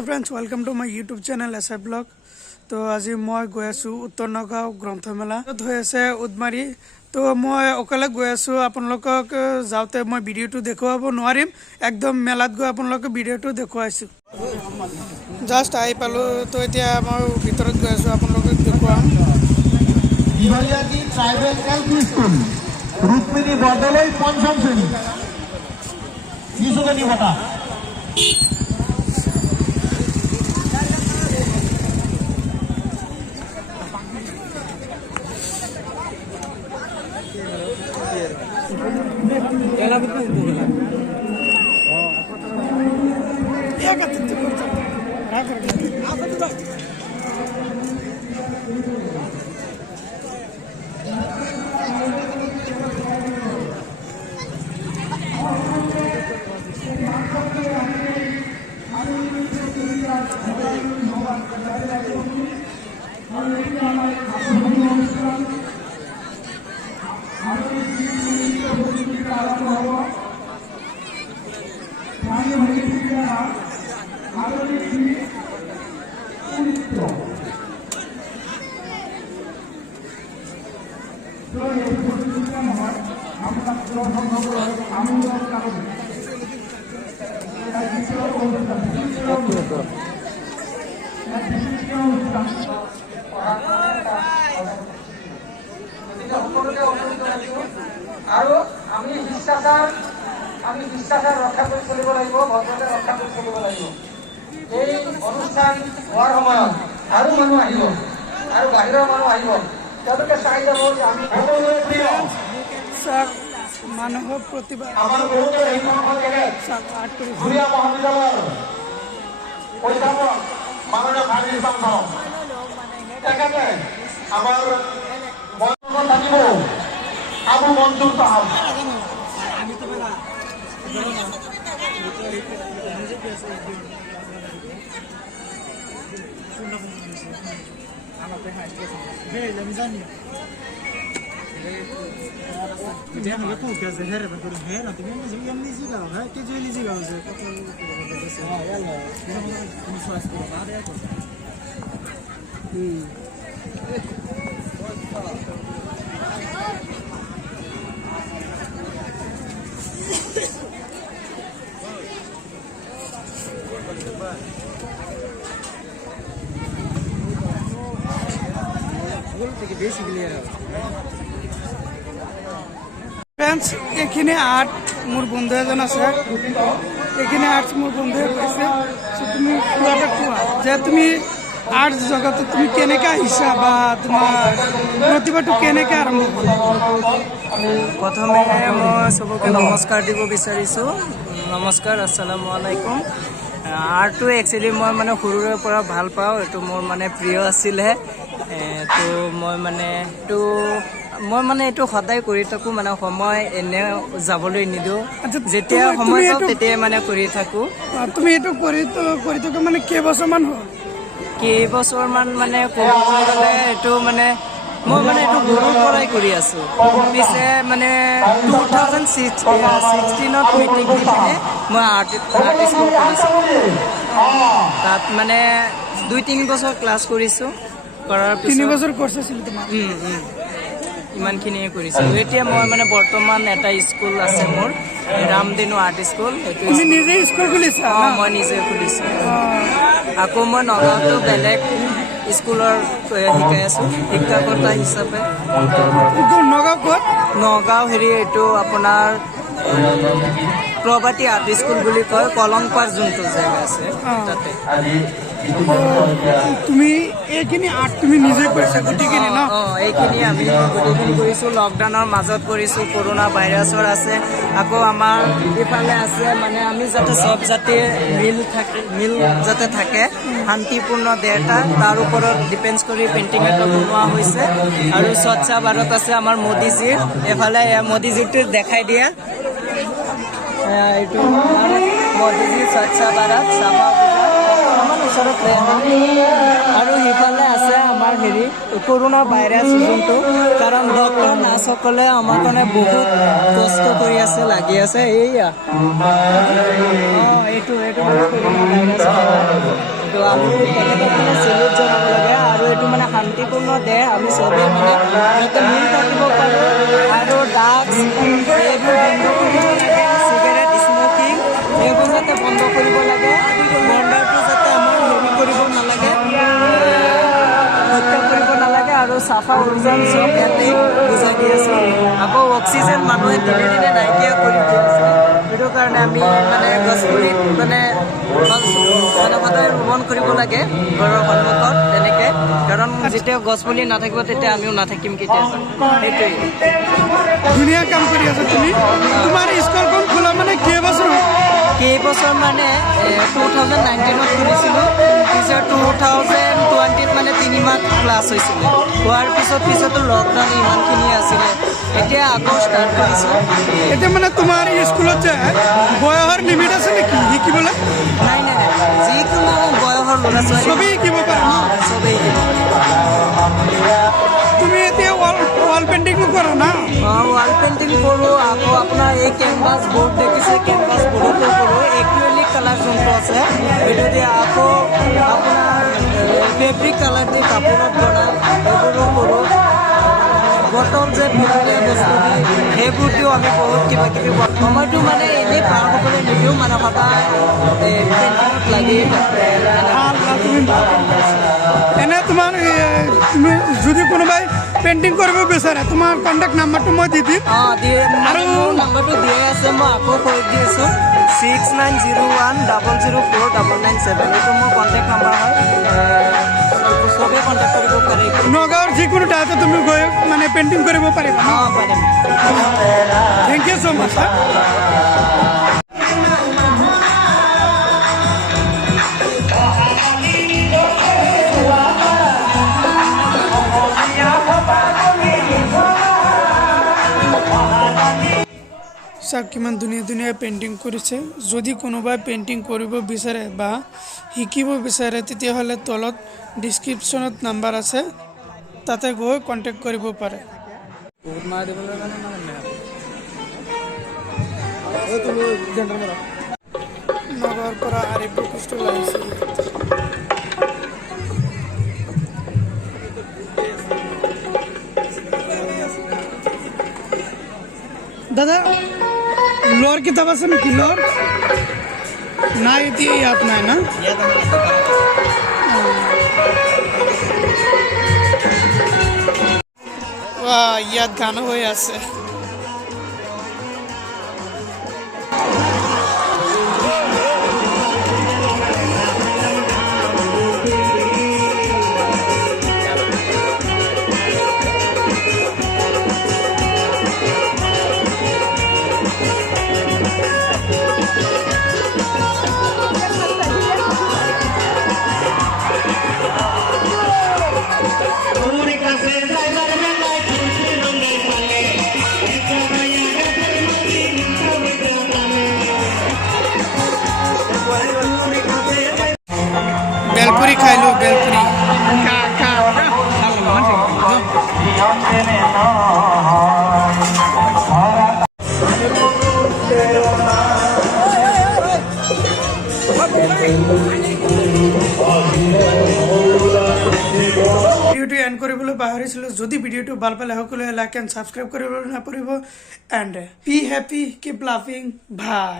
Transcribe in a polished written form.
Hello friends welcome to my YouTube channel S blog. तो आज मैं गई आसो उत्तर नगाँव ग्रंथमेला हो आसे उदमारी। तो मैं अकले गई आसो आपनलोকক जाते मैं भिडिओ देखुवाब नोवारिम एकदम मेलात गई आपनलोक भिडिओ देखुवाइছো जस्ट आई पालो। तो এতিয়া मैं ভিতৰত गई आसो आपनलोকক देखुवाम दिवालियाजी ट्राइबल एलपी स्कूल रुक्मिणी बरदলৈ पंचम श्रेणी निशुकनी बटा আৰু আমি শিষ্টাচাৰ ৰক্ষা কৰি চলিব লাগিব, ভদ্ৰতা ৰক্ষা কৰি চলিব লাগিব। এই অনুষ্ঠান হোৱাৰ সময়ত আৰু মানুহ আহিব আৰু বাহিৰৰ মানুহ আহিব, তেওঁলোকে চাই যাব যে আমি সকলোৰে প্ৰিয় মানুহৰ প্ৰতিভা আমাৰ বহুতৰ ঘূৰিয়া মহাবিদ্যালয়ৰ অধ্যাপক মাননীয় ভাৰতী সংঘ তেখেতে আমাৰ মঞ্চত থাকিব আবু মনজুৰ সাহেব। फ्रेंड्स এইখিনি আৰ্ট মোৰ বন্ধু এজন আছে, এইখিনি আৰ্ট মোৰ বন্ধুয়ে কৈছে তুমি পুৰাটা কোৱা যে তুমি আৰ্ট জগতে তুমি কেনেকে আহিছা বা তোমাৰ প্ৰতিভাটো কেনেকে আৰম্ভ কৰিলা। প্ৰথমে মই সবকে নমস্কাৰ দিব বিচাৰিছোঁ। নমস্কাৰ, আসসালামু আলাইকুম। আৰ্টটো একচুৱেলি মই মানে সৰুৰে পৰা ভাল পাওঁ, এইটো মোৰ মানে প্ৰিয় আছিলে। তো মই মানে এইটো সদায় কৰি থাকোঁ, মানে সময় এনে যাবলৈ নিদিওঁ, যেতিয়া সময় পাওঁ তেতিয়াই মানে কৰি থাকোঁ। তুমি এইটো কৰি থকা মানে কেইবছৰমান হ'ল? কেইবছৰমান মানে ক'বলৈ গ'লে এইটো মানে মই মানে এইটো সৰুৰ পৰাই কৰি আছোঁ। পিছে মানে 2016ত মেট্ৰিক দি পিনে মই আৰ্ট স্কুল কৰিছোঁ। তাত মানে 2-3 বছৰ ক্লাছ কৰিছোঁ। কৰাৰ পিছত 3 বছৰ কোৰ্ছ আছিল তোমাৰ? ইমানখিনিয়ে কৰিছিলোঁ। এতিয়া মই মানে বৰ্তমান এটা স্কুল আছে মোৰ, ৰামধেনু আৰ্ট স্কুল। তুমি নিজে স্কুল খুলিছা? মই নিজে খুলিছোঁ। আকৌ মই নগাঁৱতো বেলেগ স্কুলৰ শিকাই আছোঁ শিক্ষকতা হিচাপে। নগাঁও ক'ত? নগাঁও এইটো আপোনাৰ প্ৰভাতী আৰ্ট স্কুল বুলি কয়, কলংপাৰ যোনটো জেগা আছে তাতে। তুমি এইখিনি আৰ্ট তুমি নিজে কৰিছা গোটেইখিনি ন? এইখিনি আমি গোটেইখিনি কৰিছোঁ। লকডাউনৰ মাজত কৰিছোঁ, কৰোণা ভাইৰাছৰ আছে। আকৌ আমাৰ ইফালে আছে মানে আমি যাতে চব জাতিৰ মিল যাতে থাকে, শান্তিপূৰ্ণ দেশটা, তাৰ ওপৰত ডিপেণ্ড কৰি পেইণ্টিং এটা বনোৱা হৈছে। আৰু স্বচ্ছ ভাৰত আছে আমাৰ মোদীজীৰ, এফালে মোদীজীটো দেখাই দিয়া, এইটো মোদীজী স্বচ্ছ ভাৰত চাফা ওচৰত আৰু সিফালে আছে আমাৰ কৰোণা ভাইৰাছ যোনটো, কাৰণ ডক্টৰ নাৰ্ছসকলে আমাৰ কাৰণে বহুত কষ্ট কৰি আছে, লাগি আছে। এইয়া এইটো কৰোণা ভাইৰাছ আমি তেখেতক মানে চেলুট জনাব লাগে আৰু এইটো মানে শান্তিপূৰ্ণ দেশ আমি চবেই মানে যাতে মিল থাকিব পাৰোঁ আৰু ড্ৰাগছ এইবোৰ বন্ধ কৰিব লাগে চিগাৰেট স্মকিং এইবোৰ যাতে বন্ধ কৰিব লাগে বৰ্ডাৰটো যাতে আমাৰ হেৰি কৰিব নালাগে হত্যা কৰিব নালাগে আৰু চাফা অভিযান চব ইয়াতে বুজাই দি আছে আকৌ অক্সিজেন মানুহে দিনে দিনে নাইকিয়া কৰি দি আছে সেইটো কাৰণে আমি মানে গছপুলিত মানে সদায় ৰোপণ কৰিব লাগে ঘৰৰ সন্মুখত তেনেকৈ কাৰণ যেতিয়া গছপুলি নাথাকিব তেতিয়া আমিও নাথাকিম কেতিয়াবা সেইটোৱেই ধুনীয়া কাম কৰি আছা তুমি তোমাৰ স্কুলখন খোলা মানে কেইবছৰ মানে 2019ত খুলিছিলোঁ পিছত 2020ত মানে 3 মাহ ক্লাছ হৈছিলে হোৱাৰ পিছতো লকডাউন ইমানখিনি আছিলে এতিয়া আকৌ ষ্টাৰ্ট কৰিছোঁ এতিয়া মানে তোমাৰ স্কুলত যে বয়সৰ লিমিট আছে নেকি শিকিবলৈ নাই যিকোনো বয়সৰ ল'ৰা ছোৱালী চবেই শিকিব পাৰে ন চবেই শিকিব তুমি এতিয়া ৱাল পেইণ্টিঙো কৰা না ৱাল পেইণ্টিং কৰোঁ আকৌ আপোনাৰ এই কেনভাছ বৰ্ড দেখিছে কেনভাছ বৰ্ডতো কৰোঁ এক্ৰিলিক কালাৰ যোনটো আছে সেইটো দিয়ে আকৌ আপোনাৰ ফেব্ৰিক কালাৰ দি কাপোৰত বনাওঁ সেইবোৰো কৰোঁ বটল যে বিলতে বস্তু দি সেইবোৰ দিও আমি বহুত কিবা কিবি সময়টো মানে এনেই পাৰ হ'বলৈ নিদিওঁ মানে সদায় পেইণ্টিঙত লাগি এনে তোমাৰ তুমি যদি কোনোবাই পেইণ্টিং কৰিব বিচাৰে তোমাৰ কণ্টেক্ট নাম্বাৰটো মই দি দিম আৰু মোৰ নাম্বাৰটো দিয়াই আছে মই আকৌ কৈ দি আছোঁ 6901004997 এইটো মোৰ কণ্টেক্ট নাম্বাৰ হয় চবেই কণ্টেক্ট কৰিব পাৰে নগাঁৱৰ যিকোনো ঠাইতে তুমি গৈ মানে পেইণ্টিং কৰিব পাৰিবা পাৰিম থেংক ইউ ছ' মাছ চাওক কিমান ধুনীয়া ধুনীয়া পেইণ্টিং কৰিছে যদি কোনোবাই পেইণ্টিং কৰিব বিচাৰে বা শিকিব বিচাৰে তেতিয়াহ'লে তলত ডিছক্ৰিপশ্যনত নাম্বাৰ আছে তাতে গৈ কণ্টেক্ট কৰিব পাৰে নগাঁৱৰ পৰা আৰিফ বশিষ্ঠ লাগিছে দাদা লোৰ কিতাপ আছে নেকি লোৰ নাই এতিয়া ইয়াত নাই না ইয়াত গান হৈ আছে बेलपुरी खाई लो बेलपुरी ভিডিওটো এণ্ড কৰিবলৈ পাহৰিছিলোঁ যদি ভিডিওটো ভাল পালে সকলোৱে লাইক এণ্ড ছাবস্ক্ৰাইব কৰিবলৈ নাপাহৰিব এণ্ড বি হেপী কিপ লাফিং বাই